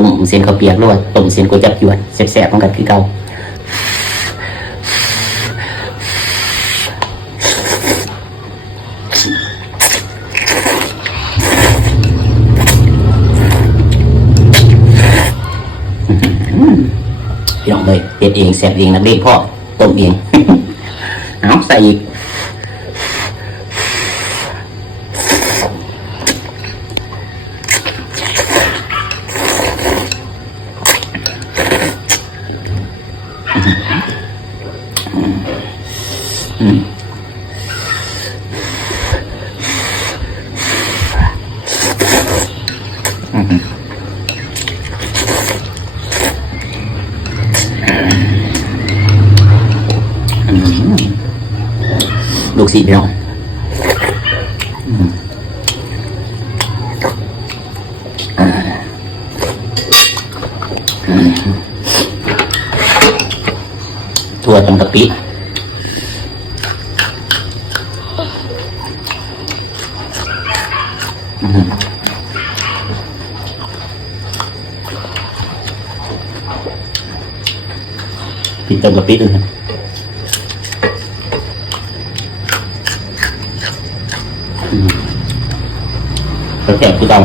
ต้มเส้นข้าวเปียกหรือว่าต้มเส้นก๋วยจั๊บยวนแซ่บๆมันกันคือเก่าพี่น้องเลยเป็ดเองแซ่บเองนักเล่นพ่อต้มเองเอาใส่อีกลูกศิษย์พี่น้องถั่วตำกะปิพริกตำกะปิด้วยนะแซ่บคือเก่า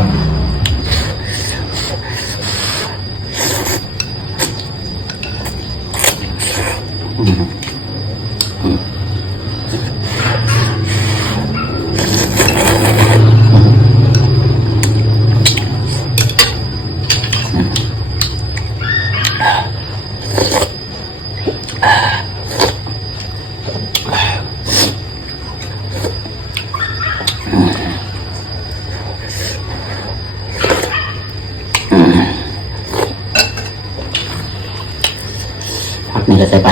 นี่ก็ใส่ไป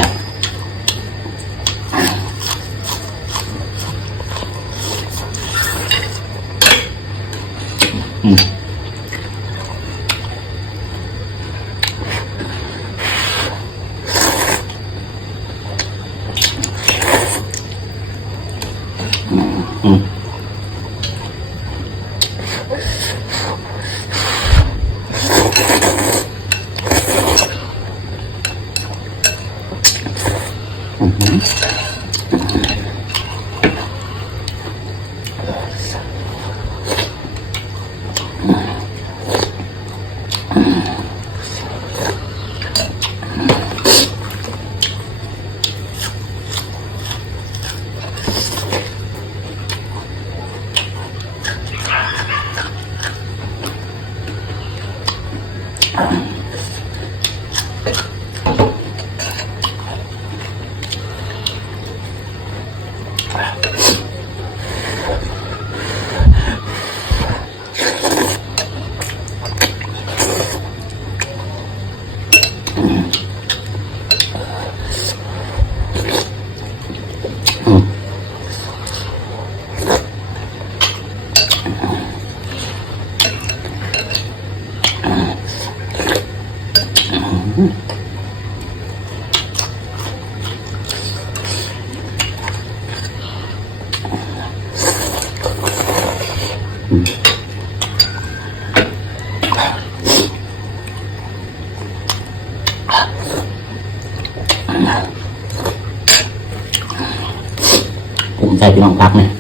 ผมใส่พี่น้องพักเนี่ย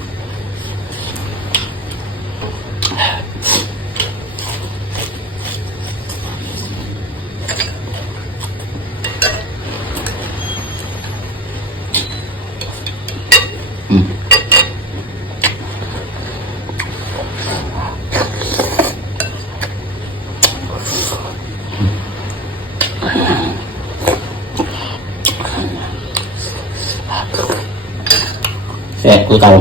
แซ่บคือเก่า